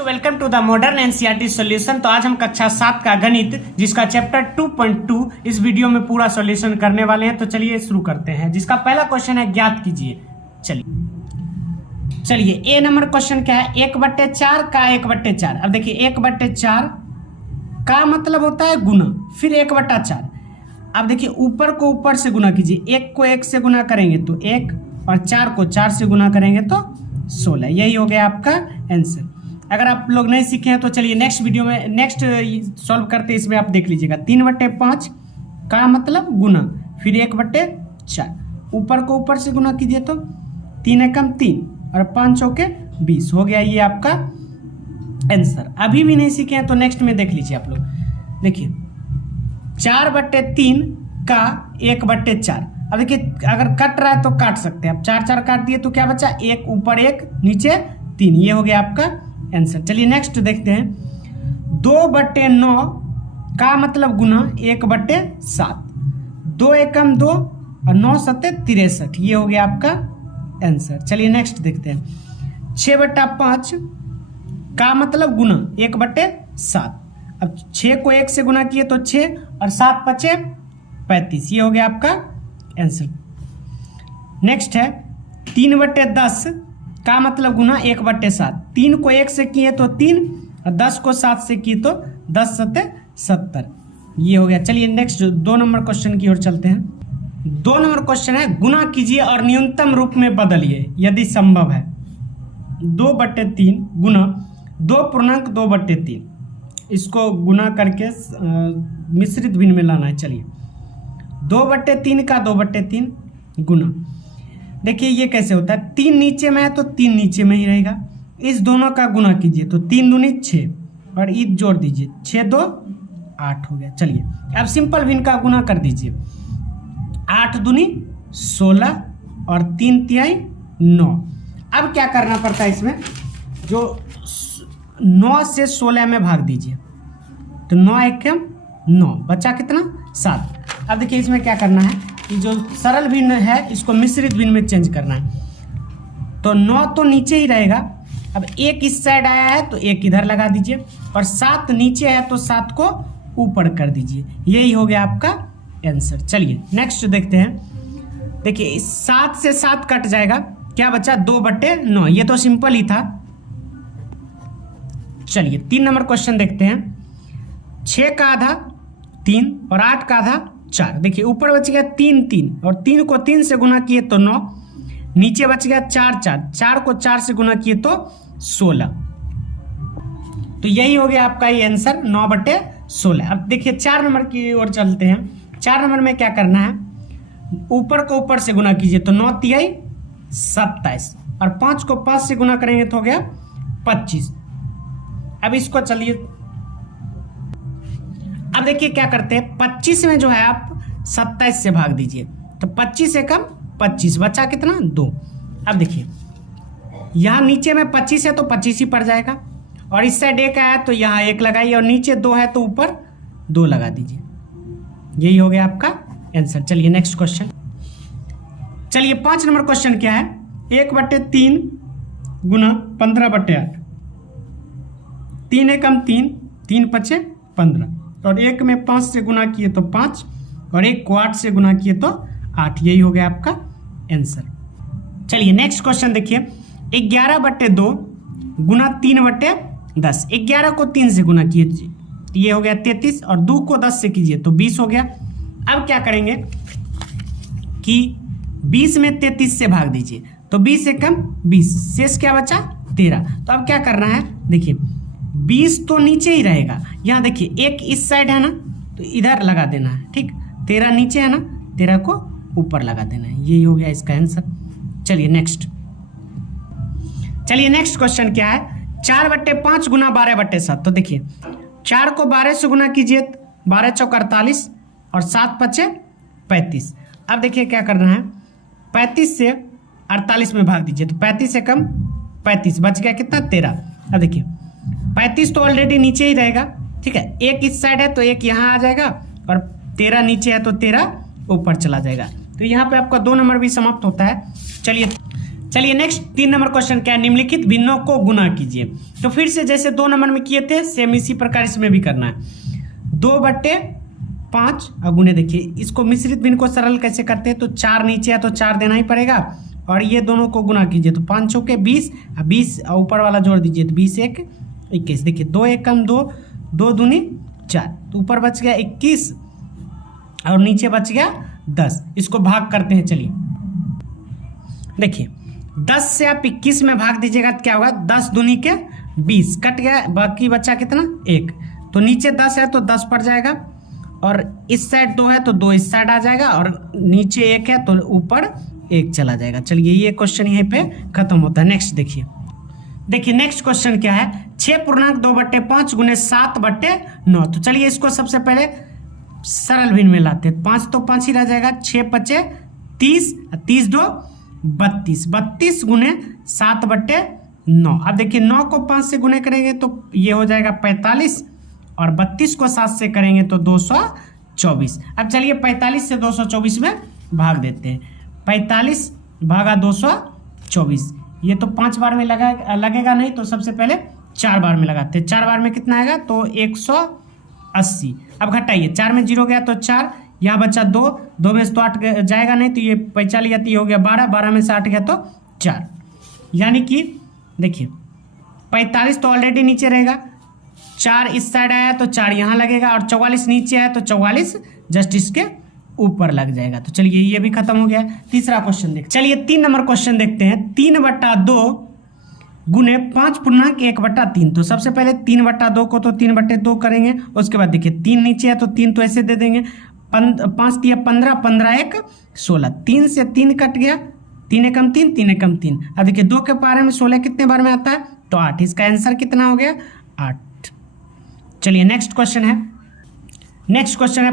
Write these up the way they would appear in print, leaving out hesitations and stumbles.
Welcome to the modern NCERT solution. तो आज हम कक्षा 7 का गणित जिसका चैप्टर 2.2 इस वीडियो में पूरा सॉल्यूशन करने वाले हैं। तो चलिए शुरू करते हैं। जिसका पहला क्वेश्चन है ज्ञात कीजिए। चलिए ए नंबर क्वेश्चन क्या है, 1/4 का 1/4। अब देखिए 1/4 का मतलब होता है गुना, फिर 1/4। अब देखिए ऊपर को ऊपर से गुना कीजिए, 1 को 1 से गुना करेंगे तो 1 और 4 को 4 से गुना करेंगे तो 16। यही हो गया आपका आंसर। अगर आप लोग नहीं सीखे हैं तो चलिए नेक्स्ट वीडियो में नेक्स्ट सॉल्व करते हैं, इसमें आप देख लीजिएगा। 3/5 का मतलब गुना, फिर 1/4 ऊपर को ऊपर से गुना कीजिए तो 3 एकम 3 और 5 चौके 20 हो गया। ये आपका आंसर। अभी भी नहीं सीखे हैं तो नेक्स्ट में देख लीजिए आप लोग। देखिए 4/3 का 1/4। अब देखिए अगर कट रहा है तो काट सकते हैं आप, 4 काट दिए तो क्या बचा, 1 ऊपर 1 नीचे 3। ये हो गया आपका आंसर। चलिए नेक्स्ट देखते हैं। 2/9 का मतलब गुना 1/7। 2 एकम 2 और 9 सत्ते 63। ये हो गया आपका आंसर। चलिए नेक्स्ट देखते हैं। 6/5 का मतलब गुना 1/7। अब 6 को 1 से गुना किए तो 6 और 7 5 35। ये हो गया आपका आंसर। नेक्स्ट है 3/10 का मतलब गुना 1/7। 3 को 1 से किए तो 3 और 10 को 7 से किए तो 10 सत्ते 70। ये हो गया। चलिए नेक्स्ट 2 नंबर क्वेश्चन की ओर चलते हैं। 2 नंबर क्वेश्चन है गुना कीजिए और न्यूनतम रूप में बदलिए यदि संभव है। 2/3 गुना 2.2/3। इसको गुना करके मिश्रित भिन्न में लाना है। चलिए 2/3 का 2/3 गुना। देखिए ये कैसे होता है, 3 नीचे में है तो 3 नीचे में ही रहेगा। इस दोनों का गुना कीजिए तो 3 दूनी 6 और ईद जोड़ दीजिए, 6 2 8 हो गया। चलिए अब सिंपल भिन्न का गुना कर दीजिए, 8 दूनी 16 और 3 तिहाई 9। अब क्या करना पड़ता है इसमें, जो 9 से 16 में भाग दीजिए तो 9 एकम 9 बचा कितना 7। अब देखिए इसमें क्या करना है कि जो सरल भिन्न है इसको मिश्रित भिन्न में चेंज करना है। तो 9 तो नीचे ही रहेगा। अब 1 इस साइड आया है तो 1 इधर लगा दीजिए और 7 नीचे है तो 7 को ऊपर कर दीजिए। यही हो गया आपका आंसर। चलिए नेक्स्ट देखते हैं। देखिए 7 से 7 कट जाएगा, क्या बचा 2/9। ये तो सिंपल ही था। चलिए 3 नंबर क्वेश्चन देखते हैं। 6 का आधा 3 और 8 का आधा 4। देखिए ऊपर बच गया 3 3 और 3 को 3 से गुना किए तो 9। नीचे बच गया 4 4, 4 को 4 से गुना किए तो 16। तो यही हो गया आपका ये आंसर 9/16। अब देखिए 4 नंबर की ओर चलते हैं। 4 नंबर में क्या करना है, ऊपर को ऊपर से गुना कीजिए तो 9 तिहाई 27 और 5 को 5 से गुना करेंगे तो हो गया 25। अब इसको चलिए अब देखिए क्या करते हैं, 25 में जो है आप 27 से भाग दीजिए तो 25 एकम 25 बचा कितना 2। अब देखिए यहाँ नीचे में 25 है तो 25 ही पड़ जाएगा और इस साइड 1 आया तो यहाँ 1 लगाइए और नीचे 2 है तो ऊपर 2 लगा दीजिए। यही हो गया आपका आंसर। चलिए नेक्स्ट क्वेश्चन। चलिए 5 नंबर क्वेश्चन क्या है, 1/3 गुना 15/8। 3 एकम 3, 3 5 15 और 1 में 5 से गुना किए तो 5 और 1 को 8 से गुना किए तो 8। यही हो गया आपका आंसर। चलिए नेक्स्ट क्वेश्चन देखिए। 11/2 गुना 3/10। 11 को 3 से गुना कीजिए तो ये हो गया 33 और 2 को 10 से कीजिए तो 20 हो गया। अब क्या करेंगे कि 20 में 33 से भाग दीजिए तो 20 एकम 20, शेष क्या बचा 13। तो अब क्या करना है, देखिए 20 तो नीचे ही रहेगा। यहाँ देखिए 1 इस साइड है ना तो इधर लगा देना है, ठीक। 13 नीचे है ना, 13 को ऊपर लगा देना है। यही हो गया इसका आंसर। चलिए नेक्स्ट क्वेश्चन क्या है, 4/5 गुना 12/7। तो देखिए 4 को 12 से गुना कीजिए, 12 चौक 48 और 7 5 35। अब देखिए क्या करना है, 35 से 48 में भाग दीजिए तो 35 से कम 35 बच गया कितना 13। अब देखिए 35 तो ऑलरेडी नीचे ही रहेगा, ठीक है। 1 इस साइड है तो 1 यहाँ आ जाएगा और 13 नीचे है तो 13 ऊपर चला जाएगा। तो यहाँ पे आपका 2 नंबर भी समाप्त होता है। चलिए चलिए नेक्स्ट 3 नंबर क्वेश्चन क्या है, निम्नलिखित भिन्नों को गुना कीजिए। तो फिर से जैसे 2 नंबर में किए थे सेम इसी प्रकार इसमें भी करना है। 2/5 और गुने, देखिए इसको मिश्रित भिन्न को सरल कैसे करते हैं, तो 4 नीचे है तो 4 देना ही पड़ेगा और ये दोनों को गुना कीजिए तो 5 चौके 20 और 20 ऊपर वाला जोड़ दीजिए तो 20 1 21। देखिए 2 1 कम 2, 2 दूनी 4, तो ऊपर बच गया 21 और नीचे बच गया 10। इसको भाग करते हैं। चलिए देखिए 10 से आप 21 में भाग दीजिएगा तो क्या होगा, 10 दूनी के 20 कट गया, बाकी बचा कितना 1। तो नीचे 10 है तो 10 पड़ जाएगा और इस साइड 2 है तो 2 इस साइड आ जाएगा और नीचे 1 है तो ऊपर 1 चला जाएगा। चलिए ये क्वेश्चन यहीं पे खत्म होता है। नेक्स्ट देखिए नेक्स्ट क्वेश्चन क्या है, 6.2/5 गुने 7/9। तो चलिए इसको सबसे पहले सरल भिन्न में लाते हैं। 5 तो 5 ही रह जाएगा, 6 5 30, 30 2 32, 32 गुने 7/9। अब देखिए 9 को 5 से गुने करेंगे तो ये हो जाएगा 45 और 32 को 7 से करेंगे तो 224। अब चलिए 45 से 224 में भाग देते हैं। 45 भागा 224, ये तो 5 बार में लगेगा नहीं, तो सबसे पहले 4 बार में लगाते हैं। 4 बार में कितना आएगा तो 180। अब घटाइए, 4 में 0 गया तो 4, यहाँ बचा 2, 2 में से तो 8 जाएगा नहीं तो ये 45 जाती हो गया 12, 12 में से 8 गया तो 4। यानी कि देखिए 45 तो ऑलरेडी नीचे रहेगा, 4 इस साइड आया तो 4 यहाँ लगेगा और 44 नीचे आया तो 44 जस्ट इसके ऊपर लग जाएगा। तो चलिए ये भी खत्म हो गया। तीसरा क्वेश्चन देखते, चलिए 3 नंबर क्वेश्चन देखते हैं। 3/2 गुने 5.1/3। तो सबसे पहले 3/2 को तो 3/2 करेंगे, उसके बाद देखिए 3 नीचे है तो 3 तो ऐसे दे देंगे, 5 दिया 15, 15 1 16, 3 से 3 कट गया, 3 एकम 3, 3 एकम 3। अब देखिए 2 के बारे में 16 कितने बार में आता है तो 8। इसका आंसर कितना हो गया 8। चलिए नेक्स्ट क्वेश्चन है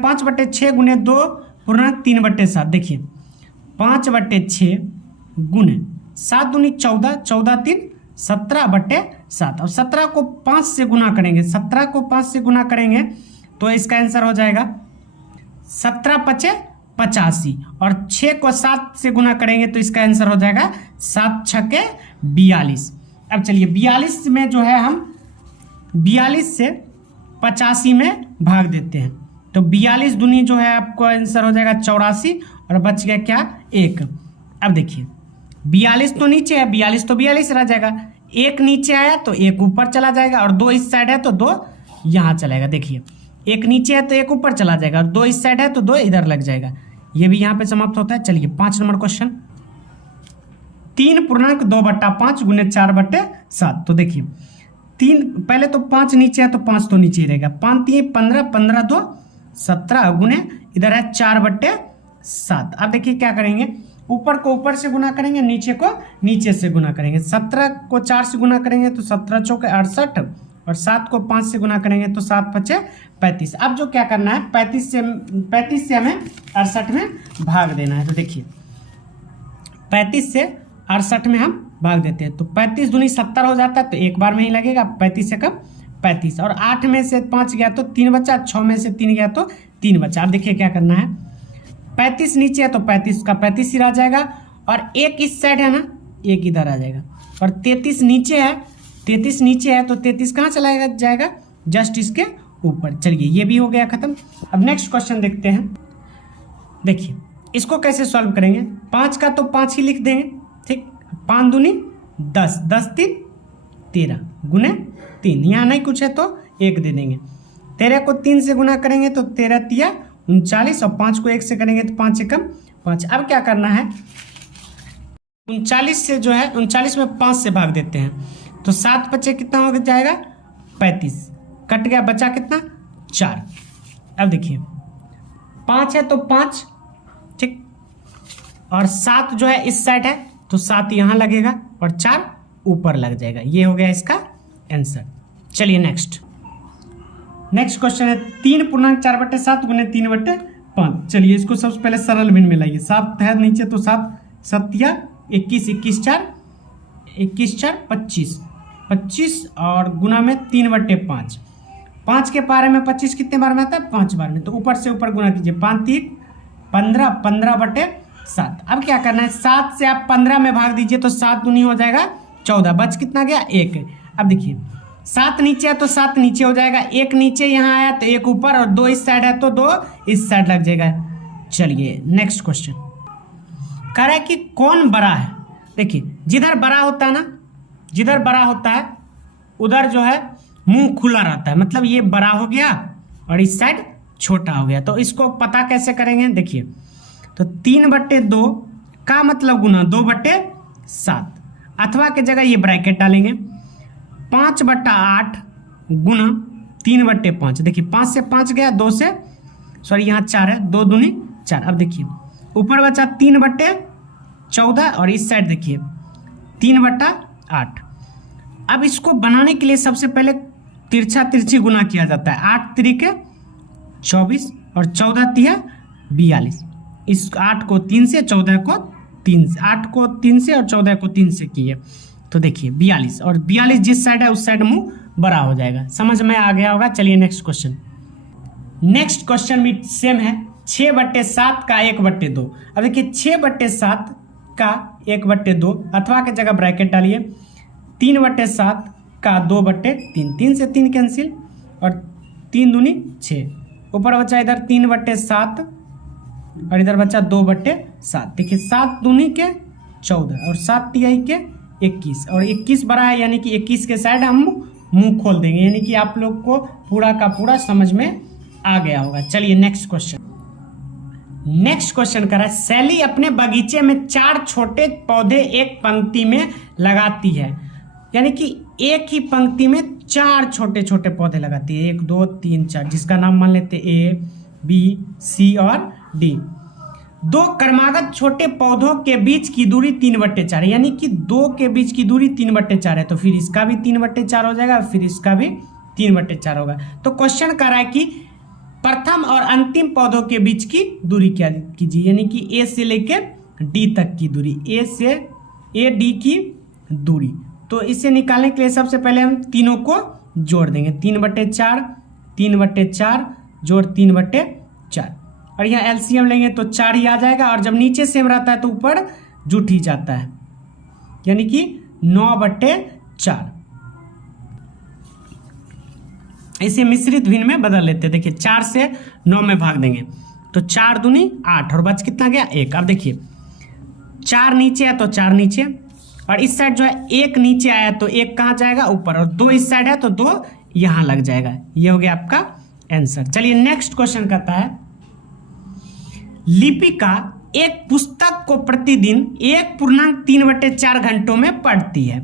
5/6 गुने 2.3/7। देखिए 5/6 गुने 7 दूनी 14, 14 3 17/7 और 17 को 5 से गुना करेंगे, 17 को 5 से गुना करेंगे तो इसका आंसर हो जाएगा 17 5 85 और 6 को 7 से गुना करेंगे तो इसका आंसर हो जाएगा 7 6 42। अब चलिए 42 में जो है हम 42 से 85 में भाग देते हैं तो 42 दूनी जो है आपको आंसर हो जाएगा 84 और बच गया क्या 1। अब देखिए 42 तो नीचे है, 42 तो 42 रह जाएगा, 1 नीचे आया तो 1 ऊपर चला जाएगा और 2 इस साइड है तो 2 यहाँ चलेगा। देखिए 1 नीचे है तो 1 ऊपर चला जाएगा और 2 इस साइड है तो 2 इधर लग जाएगा। ये भी यहाँ पे समाप्त होता है। चलिए 5 नंबर क्वेश्चन, 3.2/5 गुने 4/7। तो देखिए 3 पहले तो 5 नीचे है तो 5 तो नीचे ही रहेगा, 5 3 15, 15 2 17 गुने इधर है 4/7। अब देखिए क्या करेंगे, ऊपर को ऊपर से गुना करेंगे, नीचे को नीचे से गुना करेंगे। 17 को 4 से गुना करेंगे तो 17 चौके 68 और 7 को 5 से गुना करेंगे तो 7 5 35। अब जो क्या करना है 35 से हमें 68 में भाग देना है। तो देखिए 35 से 68 में हम भाग देते हैं तो 35 दूनी 70 हो जाता है तो एक बार में ही लगेगा, 35 से कम 35 और 8 में से 5 गया तो 3 बचा, 6 में से 3 गया तो 3 बचा। अब देखिए क्या करना है, 35 नीचे है तो 35 का 35 ही रह जाएगा और 1 इस साइड है ना, 1 इधर आ जाएगा और 33 नीचे है, 33 नीचे है तो 33 कहाँ चला जाएगा जस्ट इसके ऊपर। चलिए ये भी हो गया खत्म। अब नेक्स्ट क्वेश्चन देखते हैं। देखिए इसको कैसे सॉल्व करेंगे, 5 का तो 5 ही लिख देंगे, ठीक, 5 दूनी 10, 10 3 13 गुने 3, यहाँ नहीं कुछ है तो 1 दे देंगे। 13 को 3 से गुना करेंगे तो 13 3 39 और 5 को 1 से करेंगे तो 5 एकम 5। अब क्या करना है 39 से जो है 39 में 5 से भाग देते हैं तो 7 5 कितना हो जाएगा 35, कट गया, बचा कितना 4। अब देखिए 5 है तो 5, ठीक, और 7 जो है इस साइड है तो 7 यहाँ लगेगा और 4 ऊपर लग जाएगा। ये हो गया इसका आंसर। चलिए नेक्स्ट क्वेश्चन है 3.4/7 गुने 3/5। चलिए इसको सबसे पहले सरल भिन्न में लाइए, 7 है नीचे तो 7 7 21, 21 4 21 4 25, 25 और गुना में 3/5। 5 के पारे में 25 कितने बार में आता है 5 बार में, तो ऊपर से ऊपर गुना कीजिए, 5 3 15, 15/5 7। अब क्या करना है, 7 से आप 15 में भाग दीजिए तो 7 दूनी हो जाएगा 14, बच कितना गया 1। अब देखिए 7 नीचे है तो 7 नीचे हो जाएगा, 1 नीचे यहाँ आया तो 1 ऊपर, और 2 इस साइड है तो 2 इस साइड लग जाएगा। चलिए नेक्स्ट क्वेश्चन कह रहा है कि कौन बड़ा है। देखिए जिधर बड़ा होता है ना, जिधर बड़ा होता है उधर जो है मुंह खुला रहता है, मतलब ये बड़ा हो गया और इस साइड छोटा हो गया। तो इसको पता कैसे करेंगे, देखिए तो 3/2 का मतलब गुना 2/7, अथवा के जगह ये ब्रैकेट डालेंगे, 5/8 गुना 3/5। देखिए 5 से 5 गया, 2 से सॉरी यहाँ 4 है, 2 दूनी 4। अब देखिए ऊपर बचा 3/14 और इस साइड देखिए 3/8। अब इसको बनाने के लिए सबसे पहले तिरछा तिरछी गुना किया जाता है। 8 त्रिक 24 और 14 तिया 42। इस 8 को 3 से, 14 को 3 से, 8 को 3 से और 14 को 3 से किए तो देखिए 42, और 42 जिस साइड है उस साइड मुंह बड़ा हो जाएगा। समझ में आ गया होगा। चलिए नेक्स्ट क्वेश्चन। नेक्स्ट क्वेश्चन भी सेम है, 6/7 का 1/2। अब देखिए 6/7 का 1/2 अथवा के जगह ब्रैकेट डालिए, 3/7 का 2/3, 3 से 3 कैंसिल और 3 दूनी 6, ऊपर बचा इधर 3/7 और इधर बचा 2/7। देखिए 7 दूनी के 14 और 7 तिहाई के 21, और 21 बड़ा है यानी कि 21 के साइड हम मुंह खोल देंगे, यानी कि आप लोग को पूरा का पूरा समझ में आ गया होगा। चलिए नेक्स्ट क्वेश्चन। नेक्स्ट क्वेश्चन कर रहा है, सैली अपने बगीचे में 4 छोटे पौधे एक पंक्ति में लगाती है, यानी कि एक ही पंक्ति में 4 छोटे छोटे पौधे लगाती है, 1 2 3 4, जिसका नाम मान लेते A B C और D। 2 क्रमागत छोटे पौधों के बीच की दूरी 3/4, यानी कि 2 के बीच की दूरी 3/4 है, तो फिर इसका भी 3/4 हो जाएगा, फिर इसका भी 3/4 होगा। तो क्वेश्चन कर रहा है कि प्रथम और अंतिम पौधों के बीच की दूरी क्या कीजिए, यानी कि A से लेके D तक की दूरी, A से AD की दूरी। तो इसे निकालने के लिए सबसे पहले हम तीनों को जोड़ देंगे, 3/4 3/4 जोड़ 3/4, और यहाँ एलसीएम लेंगे तो 4 ही आ जाएगा, और जब नीचे सेम रहता है तो ऊपर जुट ही जाता है, यानी कि 9/4। इसे मिश्रित भिन्न में बदल लेते हैं। देखिए 4 से 9 में भाग देंगे तो 4 दूनी 8 और बच कितना गया 1। अब देखिए 4 नीचे है तो 4 नीचे, और इस साइड जो है 1 नीचे आया तो 1 कहाँ जाएगा ऊपर, और 2 इस साइड है तो 2 यहाँ लग जाएगा। ये हो गया आपका आंसर। चलिए नेक्स्ट क्वेश्चन कहता है, लिपिका एक पुस्तक को प्रतिदिन 1.3/4 घंटों में पढ़ती है।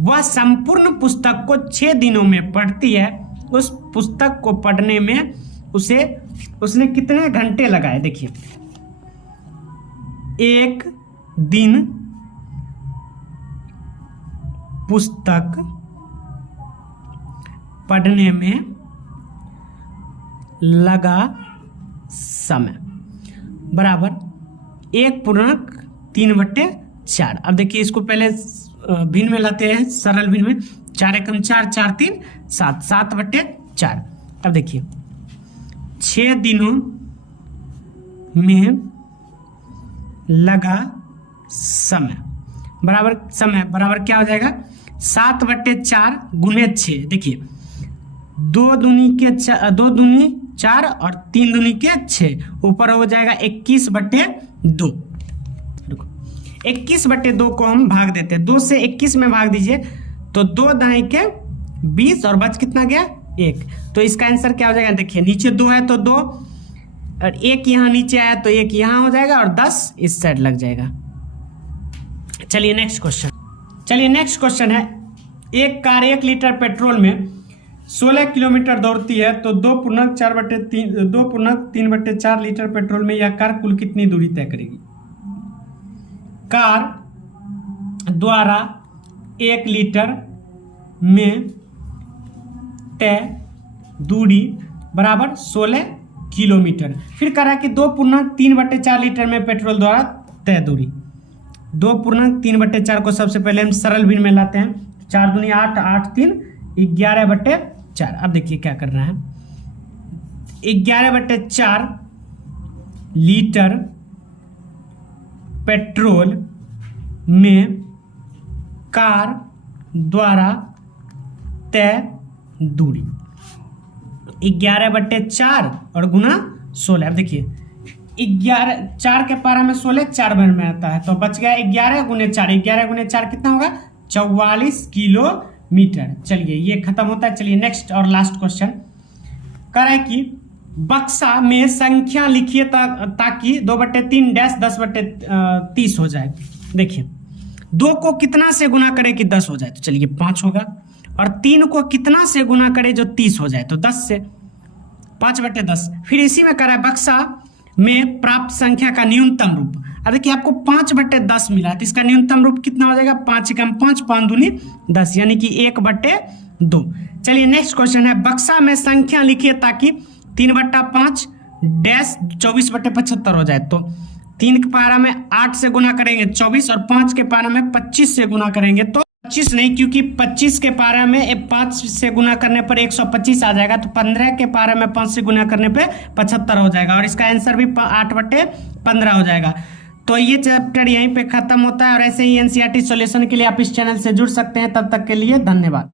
वह संपूर्ण पुस्तक को 6 दिनों में पढ़ती है। उस पुस्तक को पढ़ने में उसने कितने घंटे लगाए। देखिए 1 दिन पुस्तक पढ़ने में लगा समय बराबर 1.3/4। अब देखिए इसको पहले भिन्न में लाते हैं, सरल भिन्न में, 4 एकम 4 4 3 7 7/4। अब देखिए 6 दिनों में लगा समय बराबर क्या हो जाएगा 7/4 गुने 6। देखिए 2 दूनी 4 और 3 दूनी के 6, ऊपर हो जाएगा 21/2। 21/2 को हम भाग देते हैं, 2 से 21 में भाग दीजिए तो 2 दाएं के 20 और बच कितना गया 1। तो इसका आंसर क्या हो जाएगा, देखिए नीचे 2 है तो 2 और 1 यहाँ नीचे आया तो 1 यहाँ हो जाएगा और 10 इस साइड लग जाएगा। चलिए नेक्स्ट क्वेश्चन है, एक कार 1 लीटर पेट्रोल में 16 किलोमीटर दौड़ती है तो 2.3/4 लीटर पेट्रोल में यह कार कुल कितनी दूरी तय करेगी। कार द्वारा 1 लीटर में तय दूरी बराबर 16 किलोमीटर। फिर कह रहा है कि 2.3/4 लीटर में पेट्रोल द्वारा तय दूरी। 2.3/4 को सबसे पहले हम सरल भिन्न में लाते हैं, 4 दूनी 8 8 3 11/4। अब देखिए क्या करना है, 11/4 लीटर पेट्रोल में कार द्वारा तय दूरी 11/4 और गुना 16। अब देखिए 11, 4 के पारा में 16 4 बार में आता है, तो बच गया 11 गुने 4। 11 गुने 4 कितना होगा? 44 किलोमीटर। चलिए ये खत्म होता है। चलिए नेक्स्ट और लास्ट क्वेश्चन कह रहा है कि बक्सा में संख्या लिखिए ताकि 2/3 डैश 10/30 हो जाए। देखिए 2 को कितना से गुना करे कि 10 हो जाए? तो चलिए 5 होगा। और 3 को कितना से गुना करे जो 30 हो जाए? तो 10 से, 5/10। फिर इसी में कह रहा है बक्सा में प्राप्त संख्या का न्यूनतम रूप। अब देखिए आपको 5/10 मिला, तो इसका न्यूनतम रूप कितना हो जाएगा? 5 × 5 5 दूनी 10, यानी कि 1/2। चलिए नेक्स्ट क्वेश्चन है बक्सा में संख्या लिखिए ताकि 3/5 डैश 24/75 हो जाए। तो 3 के पारा में 8 से गुना करेंगे 24 और 5 के पारा में 25 से गुना करेंगे तो 25 नहीं, क्योंकि 25 के पारा में 5 से गुना करने पर 125 आ जाएगा, तो 15 के पारा में 5 से गुना करने पे 75 हो जाएगा और इसका आंसर भी 8/15 हो जाएगा। तो ये चैप्टर यहीं पे खत्म होता है और ऐसे ही एनसीईआरटी सॉल्यूशन के लिए आप इस चैनल से जुड़ सकते हैं। तब तक के लिए धन्यवाद।